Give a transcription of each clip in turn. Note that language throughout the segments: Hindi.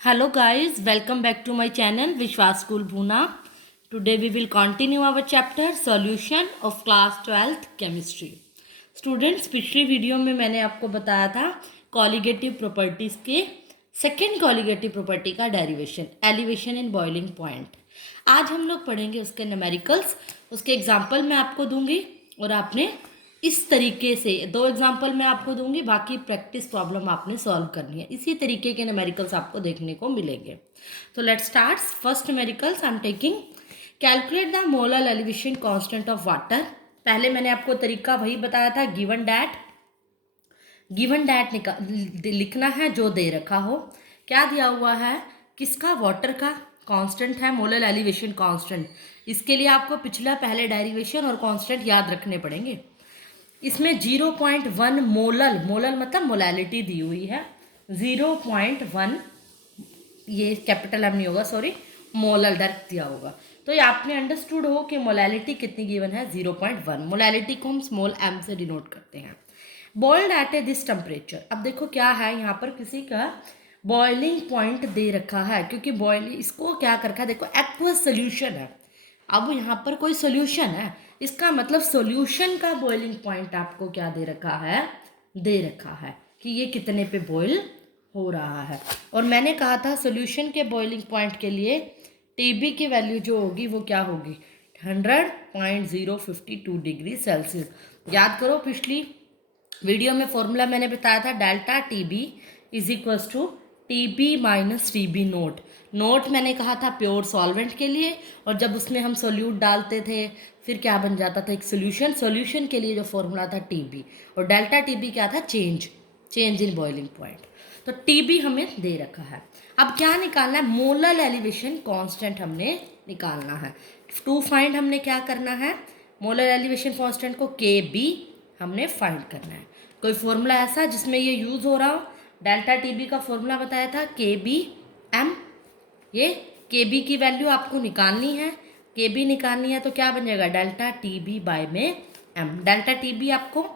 Hello guys, welcome back to my channel Vishwas School Pune. Today we will continue our chapter Solution of Class 12th Chemistry. Students, पिछली वीडियो में मैंने आपको बताया था कॉलिगेटिव प्रॉपर्टीज के सेकेंड कॉलिगेटिव प्रॉपर्टी का derivation elevation in boiling point. आज हम लोग पढ़ेंगे उसके न्यूमेरिकल्स, उसके एग्जाम्पल मैं आपको दूंगी और आपने इस तरीके से दो एग्जाम्पल मैं आपको दूंगी, बाकी प्रैक्टिस प्रॉब्लम आपने सॉल्व करनी है। इसी तरीके के न्यूमेरिकल्स आपको देखने को मिलेंगे। तो let's start. First numericals I am taking calculate the molar elevation constant of water. पहले मैंने आपको तरीका वही बताया था, गिवन डैट लिखना है जो दे रखा हो। क्या दिया हुआ है, किसका, वाटर का कांस्टेंट है मोलर एलिवेशन कांस्टेंट। इसके लिए आपको पिछला पहले डेरिवेशन और कांस्टेंट याद रखने पड़ेंगे। इसमें 0.1 मोलल मतलब मोलैलिटी दी हुई है। 0.1 ये कैपिटल एम नहीं होगा, सॉरी, मोलल डायरेक्ट दिया होगा। तो ये आपने अंडरस्टूड हो कि मोलैलिटी कितनी गिवन है, 0.1। मोलैलिटी को हम स्मॉल एम से डिनोट करते हैं। Boiled at a this temperature. अब देखो क्या है, यहाँ पर किसी का बॉइलिंग पॉइंट दे रखा है, क्योंकि बॉइल इसको क्या कर रखा है, देखो एक्वस सोल्यूशन है। अब यहाँ पर कोई सोल्यूशन है, इसका मतलब सोल्यूशन का बॉइलिंग पॉइंट आपको क्या दे रखा है, दे रखा है कि ये कितने पे बॉइल हो रहा है। और मैंने कहा था सोल्यूशन के बॉइलिंग पॉइंट के लिए टीबी की वैल्यू जो होगी वो क्या होगी, 100.052 डिग्री सेल्सियस। याद करो पिछली वीडियो में फॉर्मूला मैंने बताया था, delta T B is equals to T B minus T B naught. Naught मैंने कहा था प्योर सॉल्वेंट के लिए, और जब उसमें हम सोल्यूट डालते थे फिर क्या बन जाता था, एक सोल्यूशन। सोल्यूशन के लिए जो फॉर्मूला था टी बी, और डेल्टा टी बी क्या था, चेंज इन बॉइलिंग पॉइंट। तो टी बी हमें दे रखा है। अब क्या निकालना है, मोलर एलिवेशन कांस्टेंट हमने निकालना है। टू फाइंड हमने क्या करना है, मोलर एलिवेशन कांस्टेंट को के बी हमने फाइंड करना है। कोई फॉर्मूला ऐसा जिसमें ये यूज़ हो रहा हो, डेल्टा टी बी का फॉर्मूला बताया था के बी एम। ये के बी की वैल्यू आपको निकालनी है, के बी निकालनी है तो क्या बन जाएगा, डेल्टा टी बी बाय में एम। डेल्टा टी बी आपको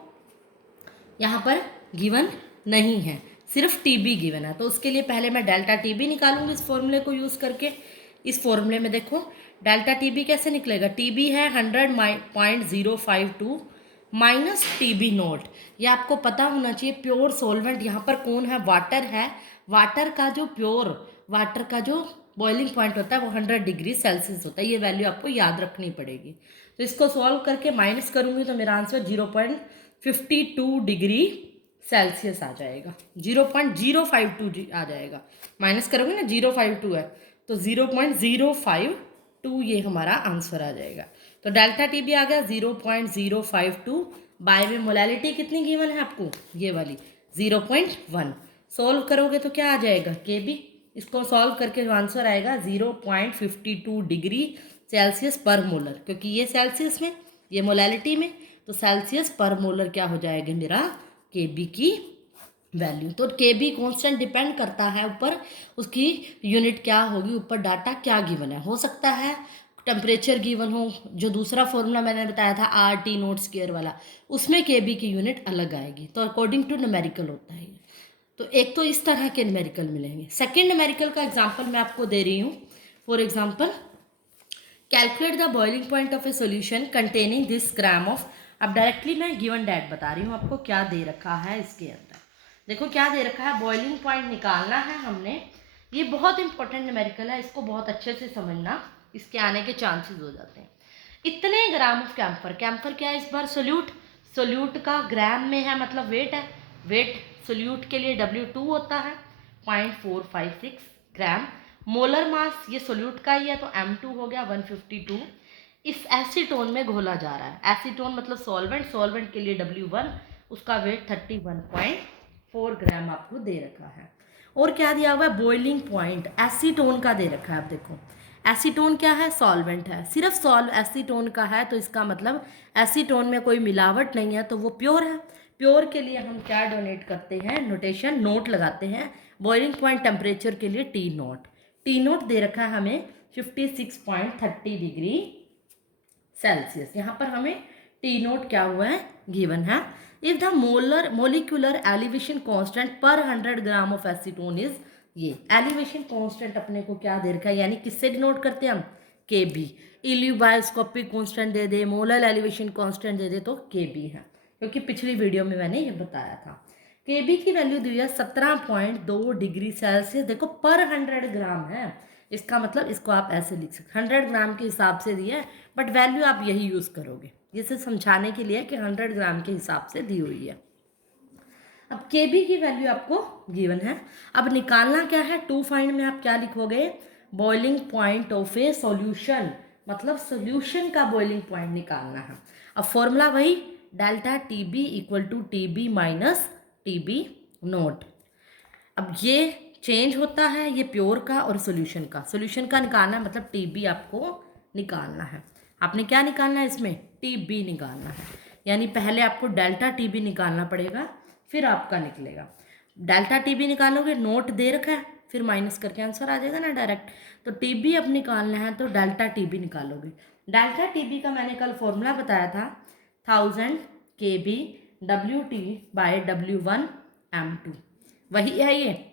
यहाँ पर गिवन नहीं है, सिर्फ टी बी गिवन है। तो उसके लिए पहले मैं डेल्टा टी बी निकालूंगी इस फॉर्मूले को यूज़ करके। इस फॉर्मूले में देखो डेल्टा टी बी कैसे निकलेगा, टी बी है 100.052 माइनस टी बी नोट। ये आपको पता होना चाहिए, प्योर सॉल्वेंट यहाँ पर कौन है, वाटर है। वाटर का जो प्योर वाटर का जो बॉइलिंग पॉइंट होता है वो 100 डिग्री सेल्सियस होता है। ये वैल्यू आपको याद रखनी पड़ेगी। तो इसको सॉल्व करके माइनस करूँगी तो मेरा आंसर 0.52 डिग्री सेल्सियस आ जाएगा, 0.052 आ जाएगा। माइनस करोगे ना, 052 है तो 0.052 ये हमारा आंसर आ जाएगा। तो डेल्टा टी भी आ गया 0.052 बाय में मोलैलिटी कितनी गिवन है आपको, ये वाली 0.1। सॉल्व करोगे तो क्या आ जाएगा, के बी। इसको सॉल्व करके जो आंसर आएगा 0.52 डिग्री सेल्सियस पर मोलर, क्योंकि ये सेल्सियस में, ये मोलैलिटी में, तो सेल्सियस पर मोलर क्या हो जाएगा मेरा, के बी की वैल्यू। तो के बी कॉन्स्टेंट डिपेंड करता है ऊपर उसकी यूनिट क्या होगी, ऊपर डाटा क्या गिवन है। हो सकता है टेम्परेचर गिवन हो, जो दूसरा फॉर्मूला मैंने बताया था आर टी नोट स्क्वायर वाला, उसमें के बी की यूनिट अलग आएगी। तो अकॉर्डिंग टू न्यूमेरिकल होता है। तो एक तो इस तरह के न्यूमेरिकल मिलेंगे। सेकेंड न्यूमेरिकल का एग्जाम्पल मैं आपको दे रही हूँ। For example calculate the boiling point of a solution containing this gram of. अब डायरेक्टली मैं गिवन डैट बता रही हूँ आपको, क्या दे रखा है इसके अंदर। देखो क्या दे रखा है, बॉइलिंग पॉइंट निकालना है हमने। ये बहुत इंपॉर्टेंट न्यूमेरिकल है, इसको बहुत अच्छे से समझना, इसके आने के चांसेस हो जाते हैं। इतने ग्राम ऑफ कैम्फर, कैम्फर क्या है इस बार, सोल्यूट। सोल्यूट का ग्राम में है मतलब वेट है, वेट सोल्यूट के लिए W2 होता है 0.456 ग्राम। मोलर मास ये सोल्यूट का ही है तो M2 हो गया 152। इस एसीटोन में घोला जा रहा है, एसीटोन मतलब सॉल्वेंट, सॉल्वेंट के लिए W1, उसका वेट 31.4 ग्राम आपको दे रखा है। और क्या दिया हुआ है, बॉइलिंग पॉइंट एसीटोन का दे रखा है। आप देखो एसीटोन क्या है, सॉल्वेंट है, सिर्फ एसीटोन का है, तो इसका मतलब एसीटोन में कोई मिलावट नहीं है, तो वो प्योर है। प्योर के लिए हम क्या डोनेट करते हैं, नोटेशन नोट लगाते हैं। बॉइलिंग पॉइंट टेम्परेचर के लिए टी नोट, टी नोट दे रखा है हमें 56.30 डिग्री सेल्सियस। यहाँ पर हमें टी नोट क्या हुआ है, गिवन है। If the molar molecular elevation constant पर 100 ग्राम ऑफ एसीटोन इज ये एलिवेशन कांस्टेंट अपने को क्या दे रखा है, यानी किससे डिनोट करते हैं हम, के बी। इल्यूबायोस्कोपिक कांस्टेंट दे दे, मोलर एलिवेशन कांस्टेंट दे दे तो के बी है, क्योंकि पिछली वीडियो में मैंने ये बताया था। के बी की वैल्यू दी है 17.2 डिग्री सेल्सियस, देखो पर 100 ग्राम है, इसका मतलब इसको आप ऐसे लिख सकते 100 ग्राम के हिसाब से दिया है, बट वैल्यू आप यही यूज़ करोगे, ये सिर्फ समझाने के लिए कि 100 ग्राम के हिसाब से दी हुई है। अब के बी की वैल्यू आपको गिवन है, अब निकालना क्या है, टू फाइंड में आप क्या लिखोगे, boiling point of a solution, मतलब सॉल्यूशन का बॉइलिंग पॉइंट निकालना है। अब फॉर्मूला वही, delta T B equal to T B minus T B naught. अब ये चेंज होता है, ये प्योर का और सॉल्यूशन का, सॉल्यूशन का निकालना है, मतलब टी बी आपको निकालना है। आपने क्या निकालना है इसमें, टी बी निकालना है, यानी पहले आपको डेल्टा टी बी निकालना पड़ेगा, फिर आपका निकलेगा। डेल्टा टी बी निकालोगे, नोट दे रखा है, फिर माइनस करके आंसर आ जाएगा ना डायरेक्ट। तो टी बी अब निकालना है तो डेल्टा टी बी निकालोगे। डेल्टा टी बी का मैंने कल फॉर्मूला बताया था, 1000 के B W T by W1 M2, वही है ये,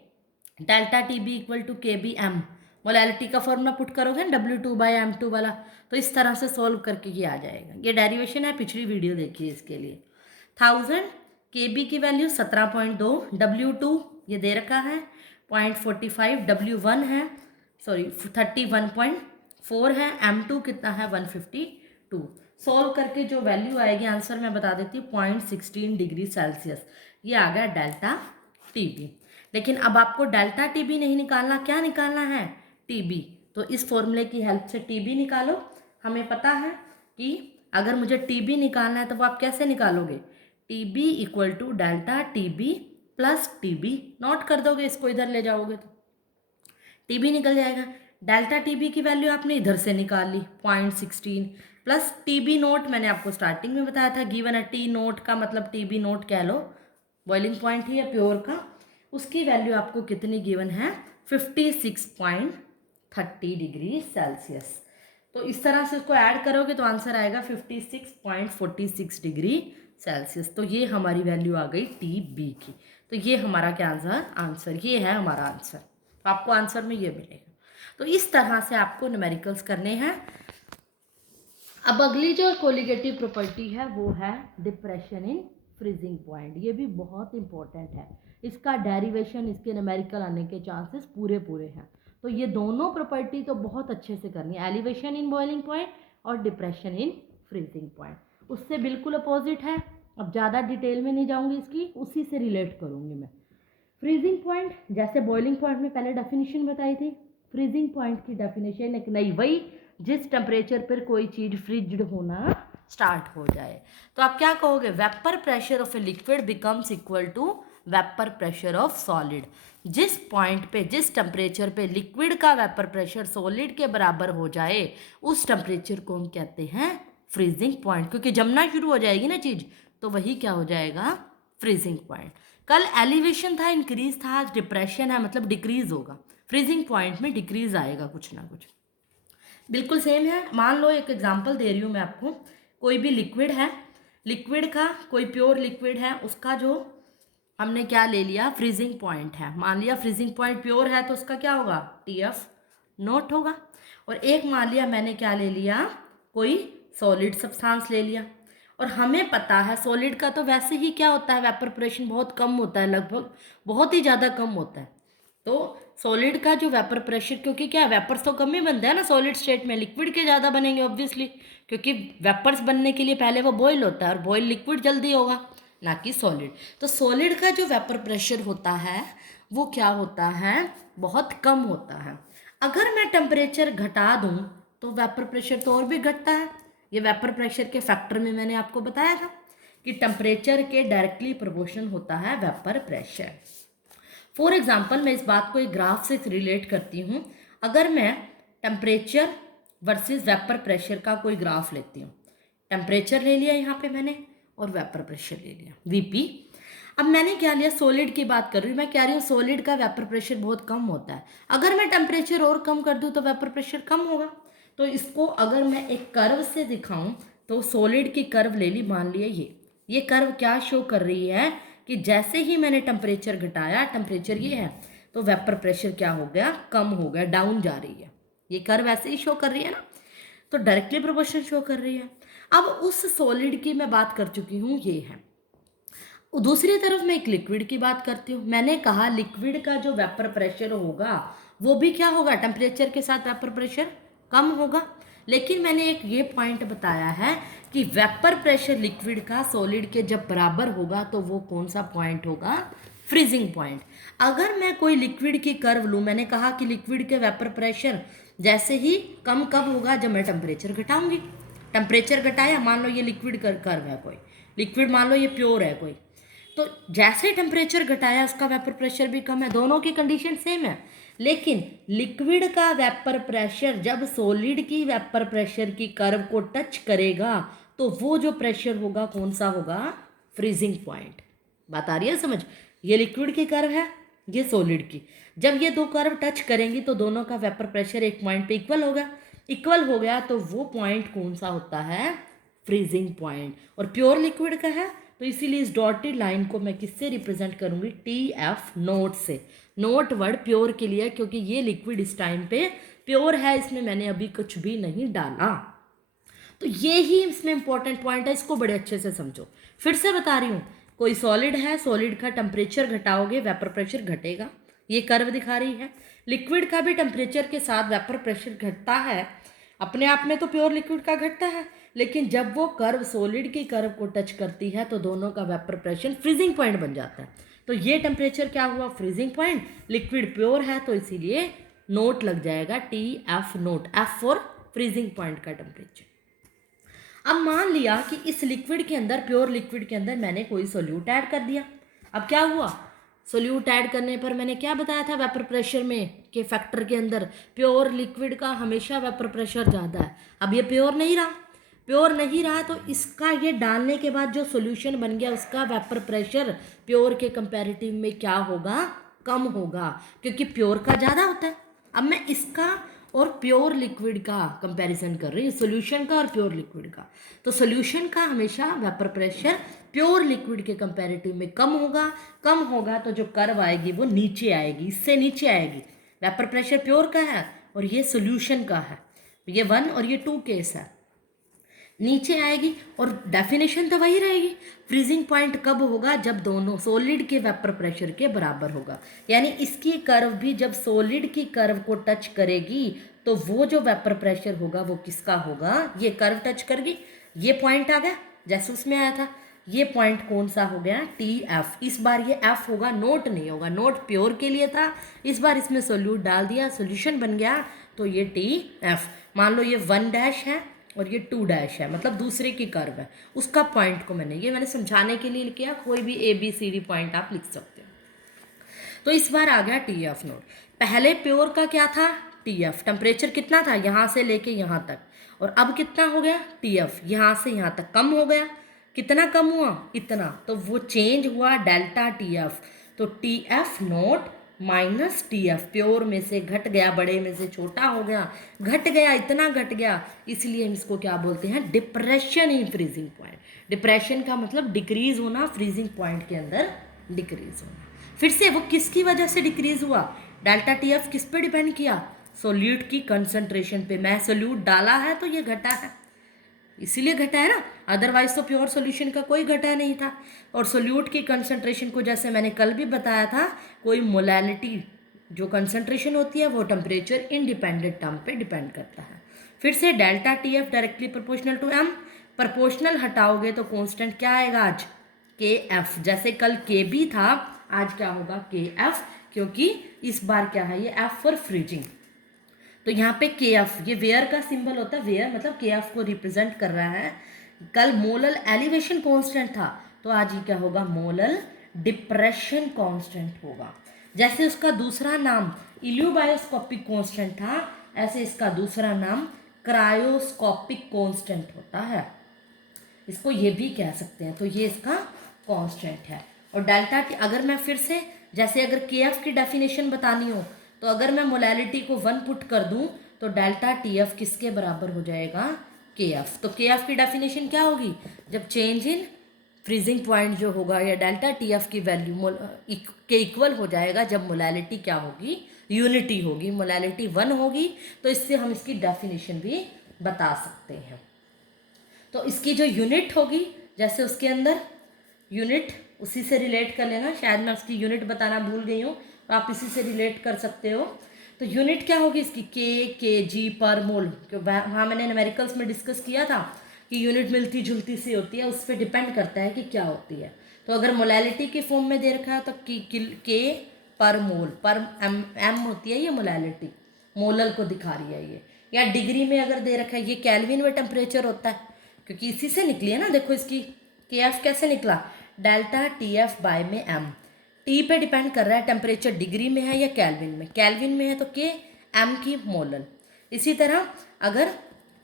delta T B equal to K B M. Molality का फॉर्मूला पुट करोगे ना W2/M2 वाला, तो इस तरह से सोल्व करके ये आ जाएगा। ये डेरिवेशन है, पिछली वीडियो देखिए इसके लिए। 1000 के बी की वैल्यू 17.2, W2 ये दे रखा है 0.45, W1 है सॉरी 31.4 है, M2 कितना है 152। सोल्व करके जो वैल्यू आएगी आंसर मैं बता देती हूँ 0.16 डिग्री सेल्सियस, ये आ गया डेल्टा टी बी। लेकिन अब आपको डेल्टा टी बी नहीं निकालना, क्या निकालना है, टी बी। तो इस फॉर्मूले की हेल्प से टी बी निकालो। हमें पता है कि अगर मुझे टी बी निकालना है तो वो आप कैसे निकालोगे, T B equal to delta T B plus T B, naught कर दोगे, इसको इधर ले जाओगे तो टी बी निकल जाएगा। डेल्टा टी बी की वैल्यू आपने इधर से निकाल ली 0.16 प्लस टी बी नोट, मैंने आपको स्टार्टिंग में बताया था गिवन है, टी नोट का मतलब टी बी नोट कह लो, बॉइलिंग पॉइंट ही है प्योर का, उसकी वैल्यू आपको कितनी गिवन है 56.30 डिग्री सेल्सियस। तो इस तरह से उसको ऐड करोगे तो आंसर आएगा 56.46 डिग्री सेल्सियस। तो ये हमारी वैल्यू आ गई टी बी की। तो ये हमारा क्या आंसर ये है हमारा आंसर, तो आपको आंसर में ये मिलेगा। तो इस तरह से आपको न्यूमेरिकल्स करने हैं। अब अगली जो कोलिगेटिव प्रॉपर्टी है वो है डिप्रेशन इन फ्रीजिंग पॉइंट, ये भी बहुत इंपॉर्टेंट है, इसका डेरिवेशन, इसके न्यूमेरिकल आने के चांसेस पूरे हैं। तो ये दोनों प्रॉपर्टी तो बहुत अच्छे से करनी है, एलिवेशन इन बॉइलिंग पॉइंट और डिप्रेशन इन फ्रीजिंग पॉइंट, उससे बिल्कुल अपोजिट है। अब ज़्यादा डिटेल में नहीं जाऊँगी इसकी, उसी से रिलेट करूँगी मैं। फ्रीजिंग पॉइंट, जैसे बॉइलिंग पॉइंट में पहले डेफिनेशन बताई थी, फ्रीजिंग पॉइंट की डेफिनेशन एक नई, वही जिस टेम्परेचर पर कोई चीज़ फ्रिज्ड होना स्टार्ट हो जाए। तो आप क्या कहोगे, vapour pressure of a liquid becomes equal to vapour pressure of solid. जिस पॉइंट पे, जिस टेम्परेचर पे लिक्विड का वेपर प्रेशर सॉलिड के बराबर हो जाए, उस टेम्परेचर को हम कहते हैं फ्रीजिंग पॉइंट, क्योंकि जमना शुरू हो जाएगी ना चीज़, तो वही क्या हो जाएगा, फ्रीजिंग पॉइंट। कल एलिवेशन था, इंक्रीज था, आज डिप्रेशन है, मतलब डिक्रीज होगा, फ्रीजिंग पॉइंट में डिक्रीज आएगा कुछ ना कुछ। बिल्कुल सेम है। मान लो एक एग्जांपल दे रही हूँ मैं आपको, कोई भी लिक्विड है, लिक्विड का कोई प्योर लिक्विड है, उसका जो हमने क्या ले लिया, फ्रीजिंग पॉइंट है, मान लिया फ्रीजिंग पॉइंट प्योर है तो उसका क्या होगा, TF नोट होगा। और एक मान लिया मैंने क्या ले लिया, कोई सॉलिड सब्सटेंस ले लिया, और हमें पता है सॉलिड का तो वैसे ही क्या होता है, वेपरप्रेशन बहुत कम होता है, लगभग बहुत ही ज़्यादा कम होता है। तो सॉलिड का जो वेपर प्रेशर, क्योंकि क्या वेपर्स तो कम ही बनते हैं ना सॉलिड स्टेट में, लिक्विड के ज़्यादा बनेंगे ऑब्वियसली, क्योंकि वेपर्स बनने के लिए पहले वो बॉयल होता है, और बॉयल लिक्विड जल्दी होगा ना कि सॉलिड। तो सॉलिड का जो वेपर प्रेशर होता है वो क्या होता है, बहुत कम होता है। अगर मैं टेम्परेचर घटा दूँ तो वेपर प्रेशर तो और भी घटता है। ये वेपर प्रेशर के फैक्टर में मैंने आपको बताया था कि टेम्परेचर के डायरेक्टली प्रोपोर्शनल होता है वेपर प्रेशर। फॉर एग्जाम्पल, मैं इस बात को एक ग्राफ से रिलेट करती हूँ। अगर मैं टेम्परेचर वर्सेस वेपर प्रेशर का कोई ग्राफ लेती हूँ, टेम्परेचर ले लिया यहाँ पे मैंने और वेपर प्रेशर ले लिया VP। अब मैंने क्या लिया, सॉलिड की बात कर रही हूँ, मैं कह रही हूँ सॉलिड का वेपर प्रेशर बहुत कम होता है, अगर मैं टेम्परेचर और कम कर दूँ तो वेपर प्रेशर कम होगा। तो इसको अगर मैं एक कर्व से दिखाऊँ तो सॉलिड की कर्व ले ली, मान लिया ये कर्व क्या शो कर रही है कि जैसे ही मैंने टेम्परेचर घटाया, टेम्परेचर ये है, तो वेपर प्रेशर क्या हो गया, कम हो गया, डाउन जा रही है। ये कर्व ऐसे ही शो कर रही है ना, तो डायरेक्टली प्रोपोर्शनल शो कर रही है। अब उस सॉलिड की मैं बात कर चुकी हूँ, ये है। दूसरी तरफ मैं एक लिक्विड की बात करती हूँ। मैंने कहा लिक्विड का जो वेपर प्रेशर होगा वो भी क्या होगा, टेम्परेचर के साथ वेपर प्रेशर कम होगा। लेकिन मैंने एक ये पॉइंट बताया है कि वेपर प्रेशर लिक्विड का सॉलिड के जब बराबर होगा तो वो कौन सा पॉइंट होगा, फ्रीजिंग पॉइंट। अगर मैं कोई लिक्विड की कर्व लूँ, मैंने कहा कि लिक्विड के वेपर प्रेशर जैसे ही कम कब होगा, जब मैं टेम्परेचर घटाऊंगी। टेम्परेचर घटाया, मान लो ये लिक्विड कर्व है कोई, लिक्विड मान लो ये प्योर है कोई, तो जैसे टेम्परेचर घटाया उसका वेपर प्रेशर भी कम है, दोनों की कंडीशन सेम है। लेकिन लिक्विड का वेपर प्रेशर जब सॉलिड की वेपर प्रेशर की कर्व को टच करेगा तो वो जो प्रेशर होगा कौन सा होगा, फ्रीजिंग पॉइंट। बात आ रही है समझ। ये लिक्विड की कर्व है, ये सॉलिड की, जब ये दो कर्व टच करेंगी तो दोनों का वेपर प्रेशर एक पॉइंट पे इक्वल होगा। इक्वल हो गया तो वो पॉइंट कौन सा होता है, फ्रीजिंग पॉइंट। और प्योर लिक्विड का है तो इसीलिए इस डॉटेड लाइन को मैं किससे रिप्रेजेंट करूंगी, टी एफ नोट से। नोट वर्ड प्योर के लिए, क्योंकि ये लिक्विड इस टाइम पे प्योर है, इसमें मैंने अभी कुछ भी नहीं डाला। तो ये ही इसमें इंपॉर्टेंट पॉइंट है, इसको बड़े अच्छे से समझो। फिर से बता रही हूँ, कोई सॉलिड है, सॉलिड का टेम्परेचर घटाओगे वेपर प्रेशर घटेगा, ये कर्व दिखा रही है। लिक्विड का भी टेम्परेचर के साथ वेपर प्रेशर घटता है, अपने आप में तो प्योर लिक्विड का घटता है, लेकिन जब वो कर्व सॉलिड की कर्व को टच करती है तो दोनों का वेपर प्रेशर फ्रीजिंग पॉइंट बन जाता है। तो ये टेम्परेचर क्या हुआ, फ्रीजिंग पॉइंट। लिक्विड प्योर है तो इसीलिए नोट लग जाएगा, T F note, F for freezing point का टेम्परेचर। अब मान लिया कि इस लिक्विड के अंदर, प्योर लिक्विड के अंदर मैंने कोई सोल्यूट ऐड कर दिया। अब क्या हुआ, सोल्यूट ऐड करने पर मैंने क्या बताया था वेपर प्रेशर में के फैक्टर के अंदर, प्योर लिक्विड का हमेशा वेपर प्रेशर ज़्यादा है। अब ये प्योर नहीं रहा, प्योर नहीं रहा तो इसका ये डालने के बाद जो सोल्यूशन बन गया उसका वेपर प्रेशर प्योर के कंपैरेटिव में क्या होगा, कम होगा, क्योंकि प्योर का ज़्यादा होता है। अब मैं इसका और प्योर लिक्विड का कंपैरिजन कर रही हूँ, सोल्यूशन का और प्योर लिक्विड का। तो सोल्यूशन का हमेशा वेपर प्रेशर प्योर लिक्विड के कंपैरेटिव में कम होगा। कम होगा तो जो कर्व आएगी वो नीचे आएगी, इससे नीचे आएगी। वेपर प्रेशर प्योर का है और ये सोल्यूशन का है, ये 1 और ये 2 केस है, नीचे आएगी। और डेफिनेशन तो वही रहेगी, फ्रीजिंग पॉइंट कब होगा, जब दोनों सॉलिड के वेपर प्रेशर के बराबर होगा। यानी इसकी कर्व भी जब सॉलिड की कर्व को टच करेगी तो वो जो वेपर प्रेशर होगा वो किसका होगा, ये कर्व टच करेगी, ये पॉइंट आ गया जैसे उसमें आया था, ये पॉइंट कौन सा हो गया, टी एफ। इस बार ये एफ होगा, नोट नहीं होगा, नोट प्योर के लिए था, इस बार इसमें सोल्यूट डाल दिया, सोल्यूशन बन गया तो ये टी एफ। मान लो ये 1 डैश है और ये 2 डैश है, मतलब दूसरे की कर्व है, उसका पॉइंट को मैंने समझाने के लिए किया, कोई भी A B C D point आप लिख सकते हो। तो इस बार आ गया टी एफ नोट। पहले प्योर का क्या था, टी एफ, टेम्परेचर कितना था यहाँ से लेके यहाँ तक, और अब कितना हो गया टी एफ, यहाँ से यहाँ तक कम हो गया। कितना कम हुआ, इतना, तो वो चेंज हुआ डेल्टा टी एफ। तो T F note minus T F, pure में से घट गया, बड़े में से छोटा हो गया, घट गया, इतना घट गया, इसलिए हम इसको क्या बोलते हैं, depression in freezing point. Depression का मतलब डिक्रीज होना, फ्रीजिंग पॉइंट के अंदर डिक्रीज होना। फिर से वो किसकी वजह से डिक्रीज हुआ, डेल्टा टी एफ किस पे डिपेंड किया, सोल्यूट की कंसंट्रेशन पे। मैं सोल्यूट डाला है तो ये घटा है, इसीलिए घटा है ना, अदरवाइज तो प्योर सॉल्यूशन का कोई घटा नहीं था। और सोल्यूट की कंसंट्रेशन को जैसे मैंने कल भी बताया था, कोई मोलैलिटी जो कंसंट्रेशन होती है वो टेम्परेचर इंडिपेंडेंट टर्म पे डिपेंड करता है। फिर से delta T F directly proportional to M, proportional हटाओगे तो कांस्टेंट क्या आएगा आज, के एफ। जैसे कल के बी था, आज क्या होगा के एफ, क्योंकि इस बार क्या है, ये एफ फॉर फ्रीजिंग। तो यहाँ पे के एफ, ये वेयर का सिंबल होता है, वेयर मतलब के एफ को रिप्रेजेंट कर रहा है। कल मोलल एलिवेशन कांस्टेंट था तो आज ये क्या होगा, मोलल डिप्रेशन कांस्टेंट होगा। जैसे उसका दूसरा नाम इल्यूबायोस्कोपिक कांस्टेंट था, ऐसे इसका दूसरा नाम क्रायोस्कोपिक कांस्टेंट होता है, इसको ये भी कह सकते हैं। तो ये इसका कांस्टेंट है। और डेल्टा टी, अगर मैं फिर से, जैसे अगर के एफ की डेफिनेशन बतानी हो तो अगर मैं मोलैलिटी को 1 पुट कर दूं तो डेल्टा टी एफ किसके बराबर हो जाएगा, के एफ। तो के एफ की डेफिनेशन क्या होगी, जब चेंज इन फ्रीजिंग पॉइंट जो होगा या डेल्टा टी एफ की वैल्यू के इक्वल हो जाएगा जब मोलैलिटी क्या होगी, यूनिटी होगी, मोलैलिटी 1 होगी। तो इससे हम इसकी डेफिनेशन भी बता सकते हैं। तो इसकी जो यूनिट होगी, जैसे उसके अंदर यूनिट उसी से रिलेट कर लेना, शायद मैं उसकी यूनिट बताना भूल गई हूँ, तो आप इसी से रिलेट कर सकते हो। तो यूनिट क्या होगी इसकी, के जी पर मोल। वहाँ मैंने न्यूमेरिकल्स में डिस्कस किया था कि यूनिट मिलती जुलती सी होती है, उस पर डिपेंड करता है कि क्या होती है। तो अगर मोलैलिटी के फॉर्म में दे रखा है तो के पर मोल, पर एम होती है ये मोलैलिटी, मोलल को दिखा रही है ये। या डिग्री में अगर दे रखा है, ये केल्विन में टेम्परेचर होता है, क्योंकि इसी से निकली है ना। देखो इसकी के एफ कैसे निकला, डेल्टा टी एफ बाय में एम। टी पे डिपेंड कर रहा है टेम्परेचर डिग्री में है या केल्विन में, केल्विन में है तो के एम की मोलल। इसी तरह अगर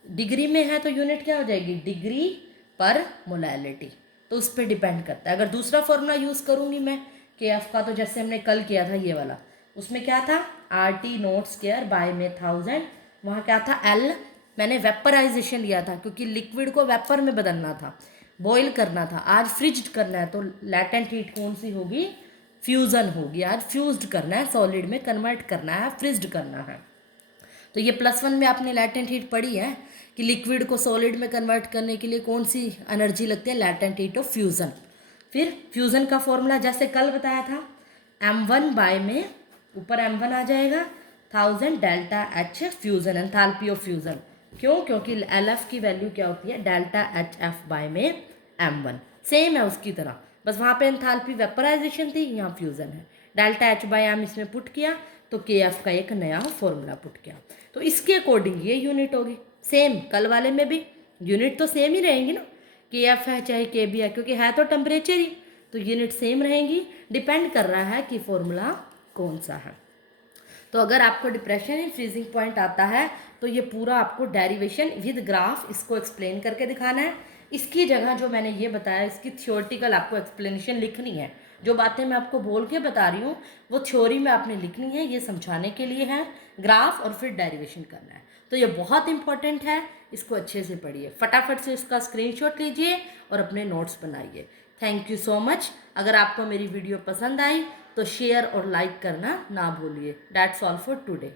डिग्री में है तो यूनिट क्या हो जाएगी, डिग्री पर मोलैलिटी, तो उस पर डिपेंड करता है। अगर दूसरा फॉर्मूला यूज़ करूँगी मैं के एफ का, तो जैसे हमने कल किया था ये वाला, उसमें क्या था R T note square by में 1000, वहाँ क्या था एल, मैंने वेपराइजेशन लिया था क्योंकि लिक्विड को वेपर में बदलना था, बॉईल करना था। आज फ्रिज्ड करना है तो लैटेंट हीट कौन सी होगी, फ्यूज़न होगी। आज फ्यूज्ड करना है, सॉलिड में कन्वर्ट करना है, फ्रिज्ड करना है। तो ये +1 में आपने लैटेंट हीट पढ़ी है कि लिक्विड को सॉलिड में कन्वर्ट करने के लिए कौन सी एनर्जी लगती है, लैटेंट हीट ऑफ फ्यूज़न। फिर फ्यूज़न का फॉर्मूला जैसे कल बताया था, m1 बाय में ऊपर m1 आ जाएगा 1000 delta H fusion, enthalpy of fusion. क्यों, क्योंकि एल एफ की वैल्यू क्या होती है, डेल्टा एच एफ बाय में m1। सेम है उसकी तरह, बस वहाँ पे एंथैल्पी वेपराइजेशन थी, यहाँ फ्यूज़न है। डेल्टा एच बाय एम इसमें पुट किया तो के एफ का एक नया फॉर्मूला पुट किया। तो इसके अकॉर्डिंग ये यूनिट होगी। सेम कल वाले में भी यूनिट तो सेम ही रहेंगी ना, के एफ है चाहे के बी है, क्योंकि है तो टेम्परेचर ही, तो यूनिट सेम रहेंगी। डिपेंड कर रहा है कि फॉर्मूला कौन सा है। तो अगर आपको डिप्रेशन इन फ्रीजिंग पॉइंट आता है तो ये पूरा आपको डेरिवेशन विद ग्राफ इसको एक्सप्लेन करके दिखाना है। इसकी जगह जो मैंने ये बताया इसकी थियोरटिकल आपको एक्सप्लेनेशन लिखनी है। जो बातें मैं आपको बोल के बता रही हूँ वो थ्योरी में आपने लिखनी है, ये समझाने के लिए है, ग्राफ और फिर डेरिवेशन करना है। तो ये बहुत इंपॉर्टेंट है, इसको अच्छे से पढ़िए, फटाफट से इसका स्क्रीनशॉट लीजिए और अपने नोट्स बनाइए। Thank you so much. अगर आपको मेरी वीडियो पसंद आई तो शेयर और लाइक करना ना भूलिए। That's all for today.